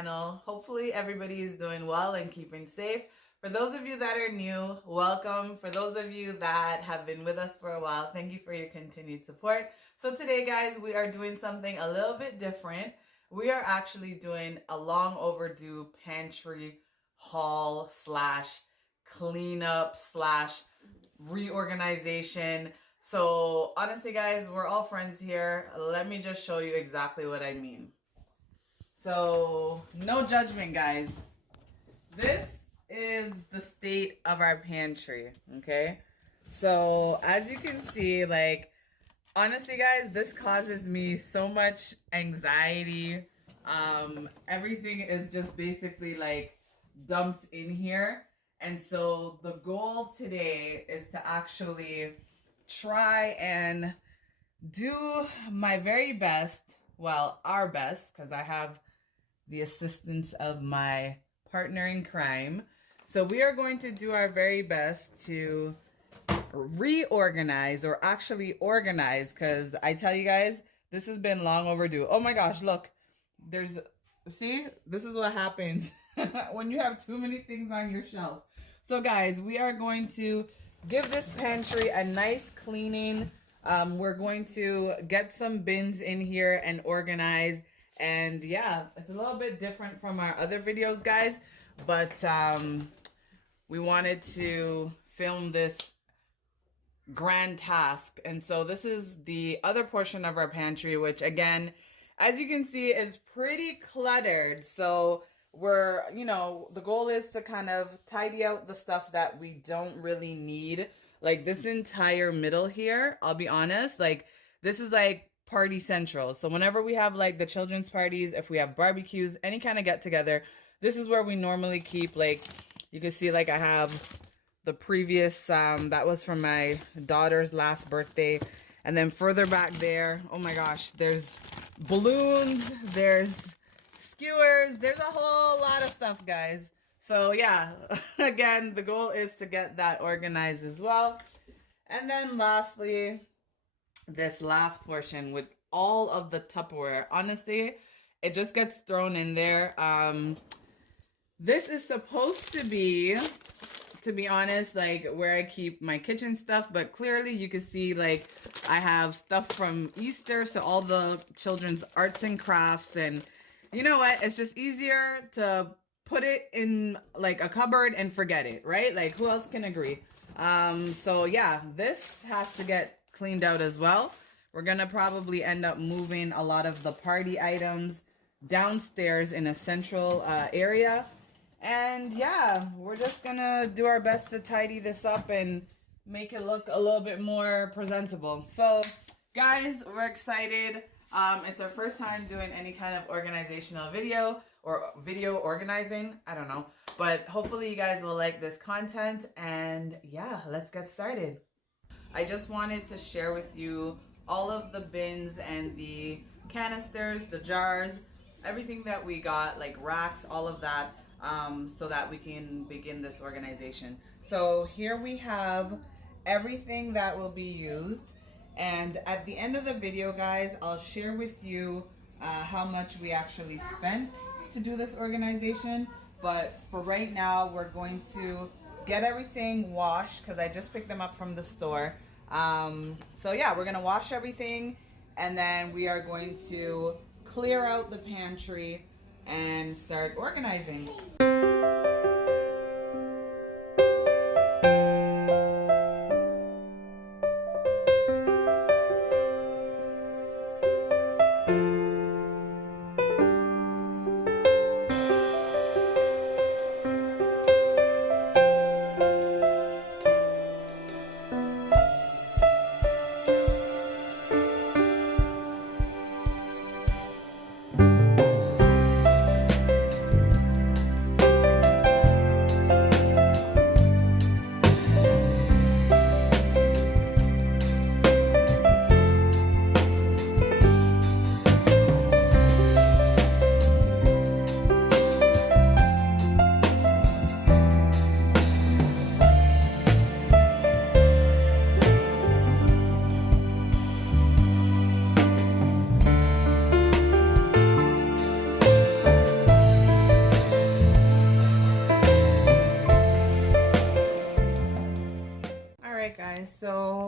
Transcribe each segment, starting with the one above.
channel. Hopefully everybody is doing well and keeping safe. For those of you that are new, welcome. For those of you that have been with us for a while, thank you for your continued support. So today, guys, we are doing something a little bit different. We are actually doing a long overdue pantry haul slash cleanup slash reorganization. So honestly, guys, we're all friends here. Let me just show you exactly what I mean. So no judgment, guys. This is the state of our pantry, okay? So as you can see, like, honestly, guys, this causes me so much anxiety. Everything is just basically like dumped in here. And so the goal today is to actually try and do my very best, well, our best, because I have the assistance of my partner in crime. So we are going to do our very best to reorganize, or actually organize, because I tell you guys, this has been long overdue. Oh my gosh, look, see, this is what happens when you have too many things on your shelf. So guys, we are going to give this pantry a nice cleaning. We're going to get some bins in here and organize. And yeah, it's a little bit different from our other videos, guys, but we wanted to film this grand task. And so this is the other portion of our pantry, which again, as you can see, is pretty cluttered. So we're, the goal is to kind of tidy out the stuff that we don't really need. Like this entire middle here, I'll be honest, like this is like party central. So whenever we have like the children's parties, if we have barbecues, any kind of get together, this is where we normally keep, like, you can see, like, I have the previous, that was from my daughter's last birthday. And then further back there, oh my gosh, there's balloons, there's skewers, there's a whole lot of stuff, guys. So yeah, again, the goal is to get that organized as well. And then lastly, this last portion with all of the Tupperware. Honestly, it just gets thrown in there. This is supposed to be honest, like where I keep my kitchen stuff, but clearly you can see, like, I have stuff from Easter, so all the children's arts and crafts, and you know what, it's just easier to put it in like a cupboard and forget it, right? Like, who else can agree? So yeah, this has to get cleaned out as well. We're gonna probably end up moving a lot of the party items downstairs in a central area. And yeah, we're just gonna do our best to tidy this up and make it look a little bit more presentable. So guys, we're excited. It's our first time doing any kind of organizational video or video organizing, I don't know, but hopefully you guys will like this content. And yeah, let's get started. I just wanted to share with you all of the bins and the canisters, the jars, everything that we got, like racks, all of that, so that we can begin this organization. So here we have everything that will be used. And at the end of the video, guys, I'll share with you how much we actually spent to do this organization. But for right now, we're going to get everything washed because I just picked them up from the store. So yeah, we're gonna wash everything, and then we are going to clear out the pantry and start organizing.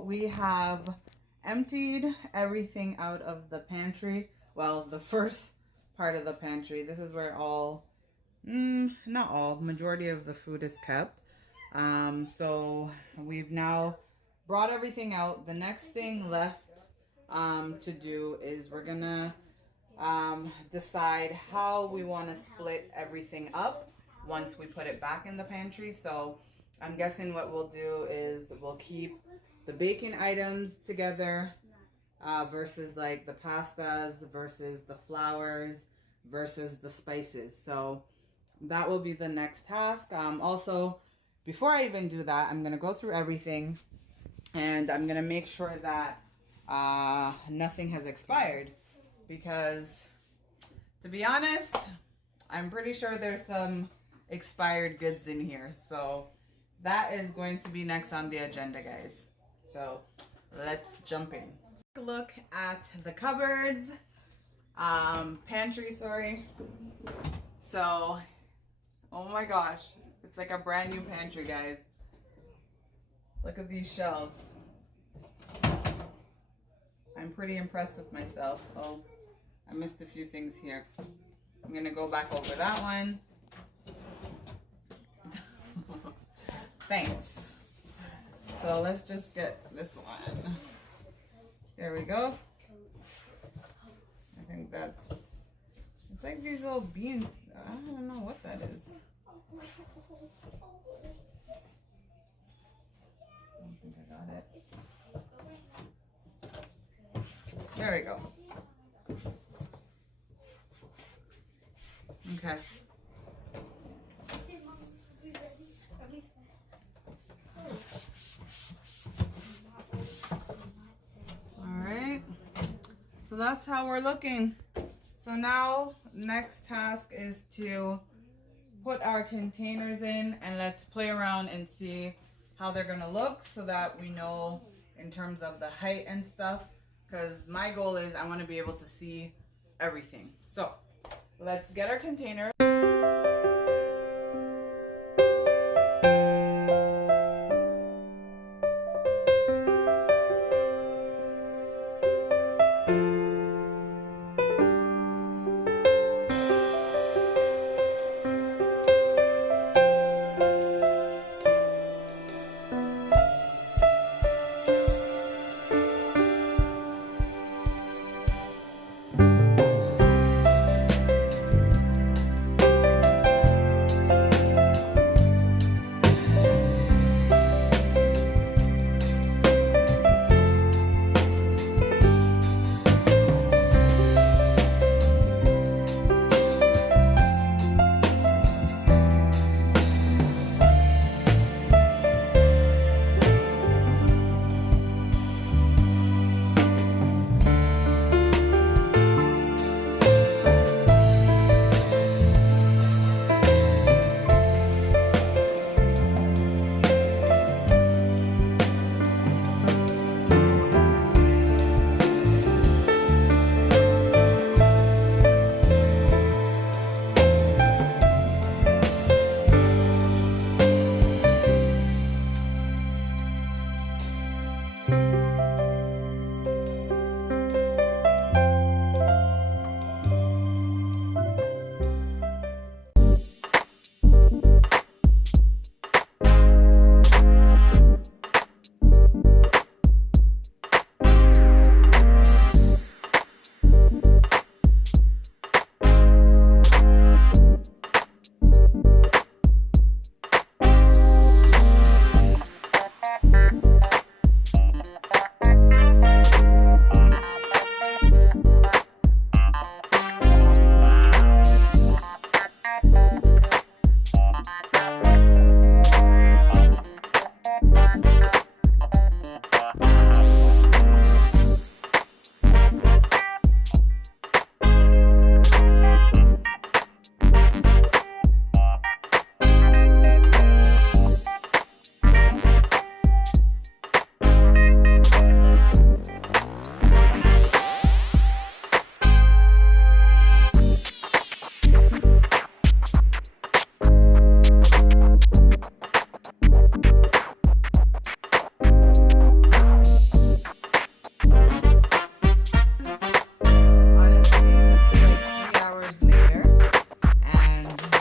now we have emptied everything out of the pantry. Well, the first part of the pantry. This is where all, not all, majority of the food is kept. So we've now brought everything out. The next thing left to do is we're gonna decide how we want to split everything up once we put it back in the pantry. So I'm guessing what we'll do is we'll keep the baking items together versus like the pastas versus the flours versus the spices. So that will be the next task. Also, before I even do that, I'm going to go through everything and I'm going to make sure that nothing has expired, because to be honest, I'm pretty sure there's some expired goods in here. So that is going to be next on the agenda, guys. So let's jump in. Take a look at the cupboards, pantry, sorry. So, oh my gosh, it's like a brand new pantry, guys. Look at these shelves. I'm pretty impressed with myself. Oh, I missed a few things here. I'm gonna go back over that one. Thanks. So let's just get this one. There we go. I think that's, it's like these little beans. I don't know what that is. I don't think I got it. There we go. Okay. Alright. So that's how we're looking. So now, next task is to put our containers in and let's play around and see how they're gonna look so that we know in terms of the height and stuff, because my goal is I want to be able to see everything. So let's get our container.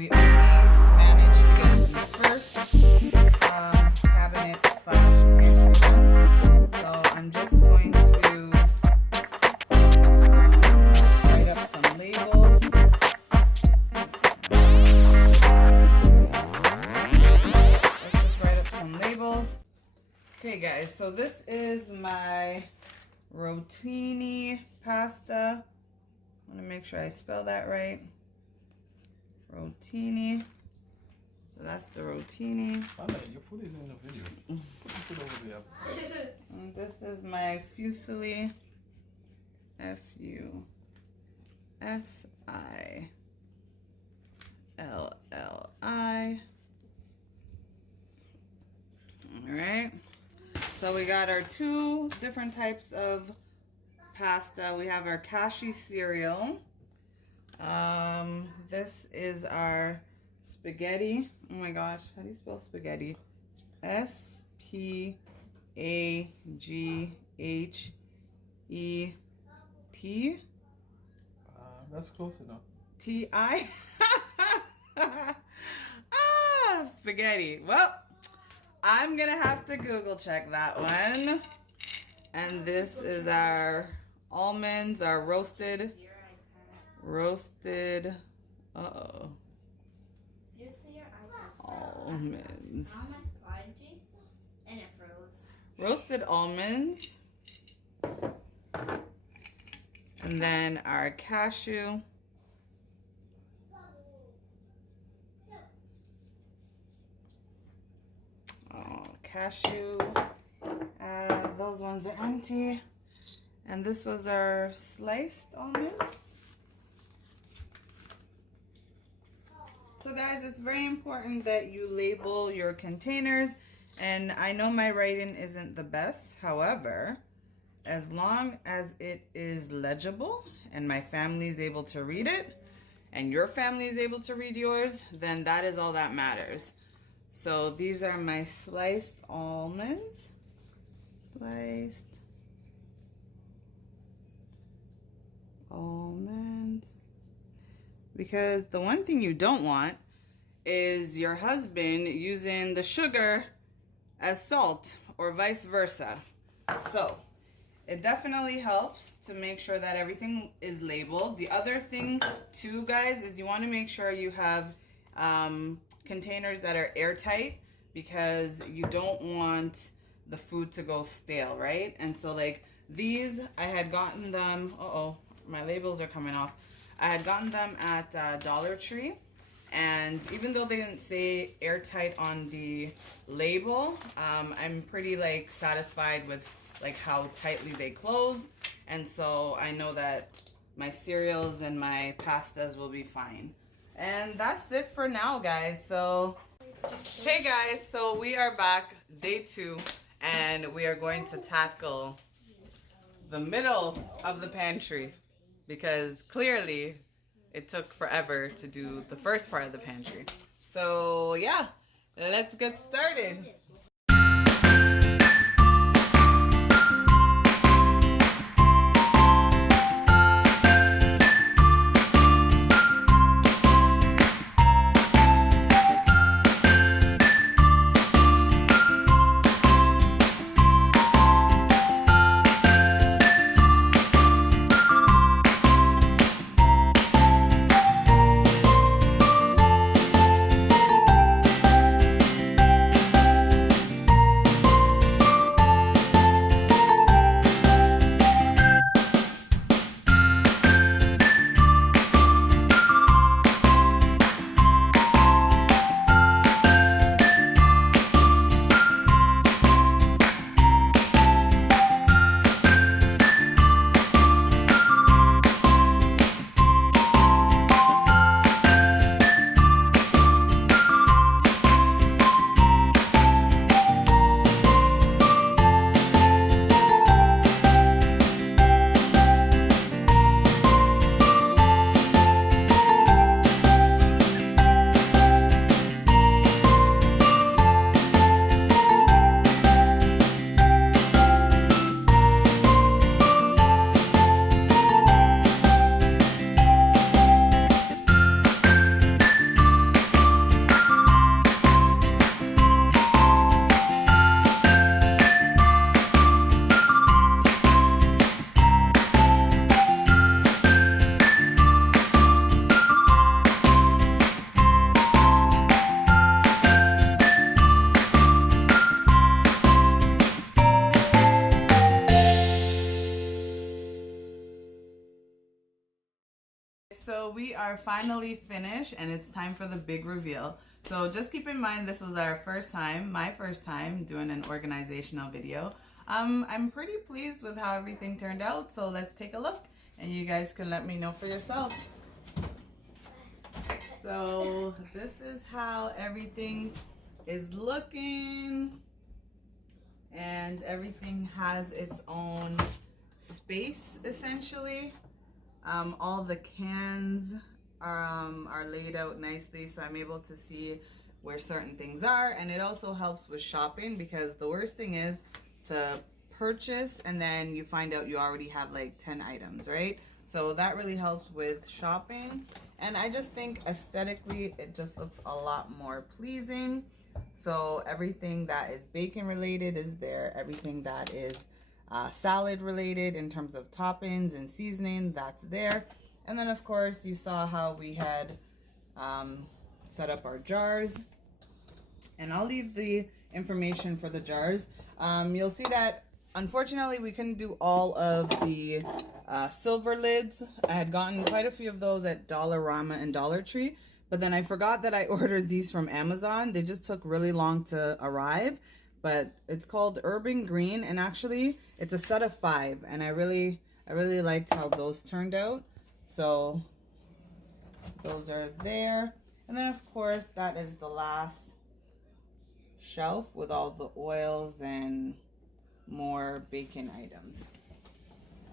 we only managed to get the first cabinet slash pantry done. So I'm just going to write up some labels. Let's just write up some labels. Okay guys, so this is my rotini pasta. I want to make sure I spell that right. Rotini. So that's the rotini. Your food is in the video. Put your food over there. And this is my fusilli. Fusilli. Alright. So we got our two different types of pasta. We have our cashew cereal. This is our spaghetti. Oh my gosh, how do you spell spaghetti? S-P-A-G-H-E-T. That's close enough. T-I. Spaghetti. Well, I'm gonna have to Google check that one. And this is our almonds, our roasted, almonds. Roasted almonds. And then our cashew. Cashew. Those ones are empty. And this was our sliced almonds. So guys, it's very important that you label your containers. And I know my writing isn't the best. However, as long as it is legible and my family is able to read it and your family is able to read yours, then that is all that matters. So these are my sliced almonds. Sliced almonds. Because the one thing you don't want is your husband using the sugar as salt or vice versa. So it definitely helps to make sure that everything is labeled. The other thing too, guys, is you want to make sure you have containers that are airtight, because you don't want the food to go stale, right? And so like these, I had gotten them, my labels are coming off. I had gotten them at Dollartree, and even though they didn't say airtight on the label, I'm pretty like satisfied with like how tightly they close, and so I know that my cereals and my pastas will be fine. And that's it for now, guys. So hey guys, so we are back, day 2, and we are going to tackle the middle of the pantry, because clearly it took forever to do the first part of the pantry. So yeah, let's get started. are finally finished and it's time for the big reveal. So just keep in mind this was our first time, my first time doing an organizational video. I'm pretty pleased with how everything turned out, so let's take a look and you guys can let me know for yourselves. So this is how everything is looking, and everything has its own space essentially. All the cans are laid out nicely, so I'm able to see where certain things are, and it also helps with shopping, because the worst thing is to purchase and then you find out you already have like 10 items, right? So that really helps with shopping, and I just think aesthetically it just looks a lot more pleasing. So everything that is bacon related is there, everything that is salad related in terms of toppings and seasoning, that's there. And then of course you saw how we had set up our jars, and I'll leave the information for the jars. You'll see that unfortunately we couldn't do all of the silver lids. I had gotten quite a few of those at Dollarama and Dollartree, but then I forgot that I ordered these from Amazon. They just took really long to arrive. But it's called Urban Green, and actually it's a set of 5, and I really liked how those turned out. So those are there, and then of course that is the last shelf with all the oils and more bacon items.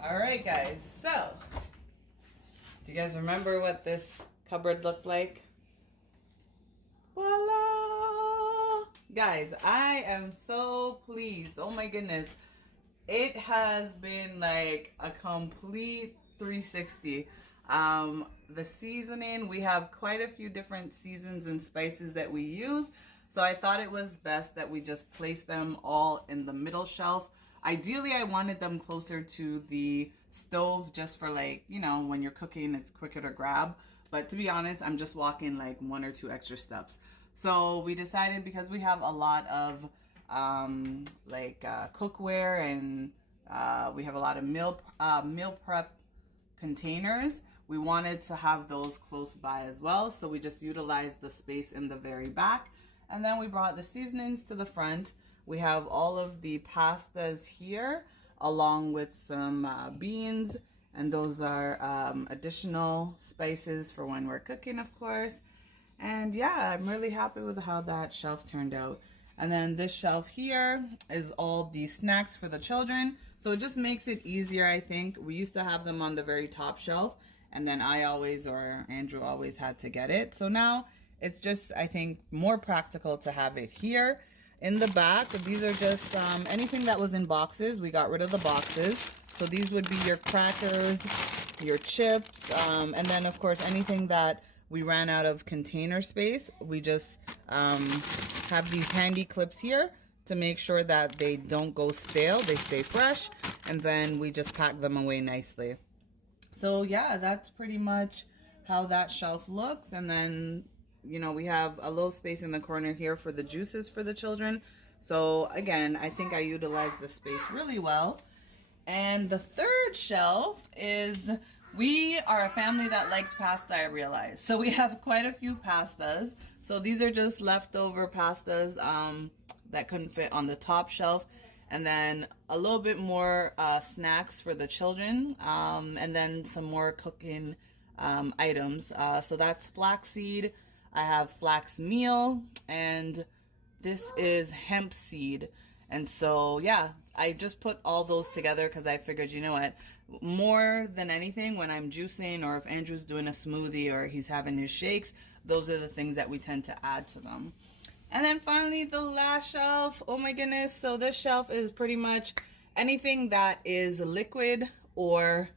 All right guys, so do you guys remember what this cupboard looked like? Voila! Guys, I am so pleased. Oh my goodness. It has been like a complete 360. The seasoning, we have quite a few different seasons and spices that we use. So I thought it was best that we just place them all in the middle shelf. Ideally, I wanted them closer to the stove just for, like, you know, when you're cooking, it's quicker to grab. But to be honest, I'm just walking like 1 or 2 extra steps. So we decided, because we have a lot of cookware, and we have a lot of meal prep containers, we wanted to have those close by as well. So we just utilized the space in the very back, and then we brought the seasonings to the front. We have all of the pastas here, along with some beans, and those are additional spices for when we're cooking, of course. And yeah, I'm really happy with how that shelf turned out. And then this shelf here is all the snacks for the children. So it just makes it easier, I think. We used to have them on the very top shelf, and then I always, or Andrew always, had to get it. So now it's just, I think, more practical to have it here. In the back, these are just anything that was in boxes. We got rid of the boxes. So these would be your crackers, your chips, and then of course anything that we ran out of container space. We just have these handy clips here to make sure that they don't go stale, they stay fresh, and then we just pack them away nicely. So yeah, that's pretty much how that shelf looks. And then, you know, we have a little space in the corner here for the juices for the children. So again, I think I utilized the space really well. And the third shelf is, we are a family that likes pasta, I realize. So we have quite a few pastas. So these are just leftover pastas that couldn't fit on the top shelf. And then a little bit more snacks for the children. And then some more cooking items. So that's flaxseed. I have flax meal. And this is hemp seed. And so, yeah, I just put all those together because I figured, you know what, more than anything, when I'm juicing, or if Andrew's doing a smoothie or he's having his shakes, those are the things that we tend to add to them. And then finally, the last shelf. Oh my goodness. So this shelf is pretty much anything that is liquid or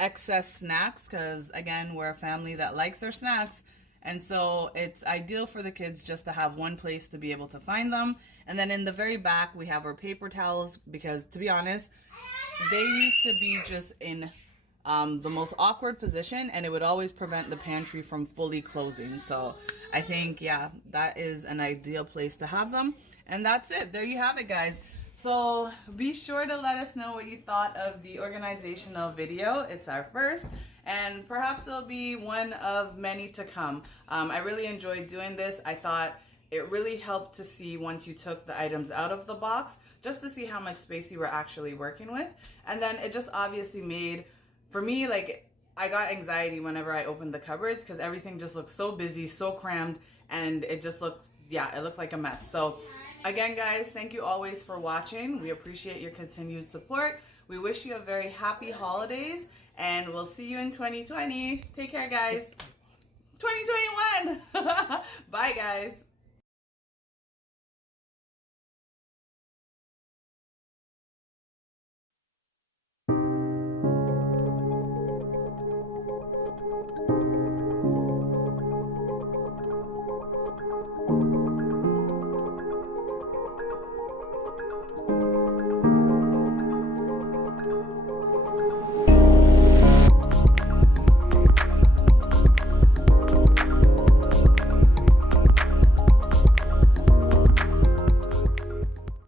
excess snacks, because again, we're a family that likes our snacks. And so it's ideal for the kids just to have one place to be able to find them. And then in the very back, we have our paper towels, because to be honest, they used to be just in the most awkward position, and it would always prevent the pantry from fully closing. So I think, yeah, that is an ideal place to have them. And that's it. There you have it, guys. So be sure to let us know what you thought of the organizational video. It's our first. and perhaps it'll be one of many to come. I really enjoyed doing this. I thought it really helped to see once you took the items out of the box, just to see how much space you were actually working with. And then it just obviously made, for me, like, I got anxiety whenever I opened the cupboards because everything just looked so busy, so crammed, and it just looked, yeah, it looked like a mess. So again, guys, thank you always for watching. We appreciate your continued support. We wish you a very happy holidays, and we'll see you in 2020. Take care, guys. 2021. Bye, guys. Thank you.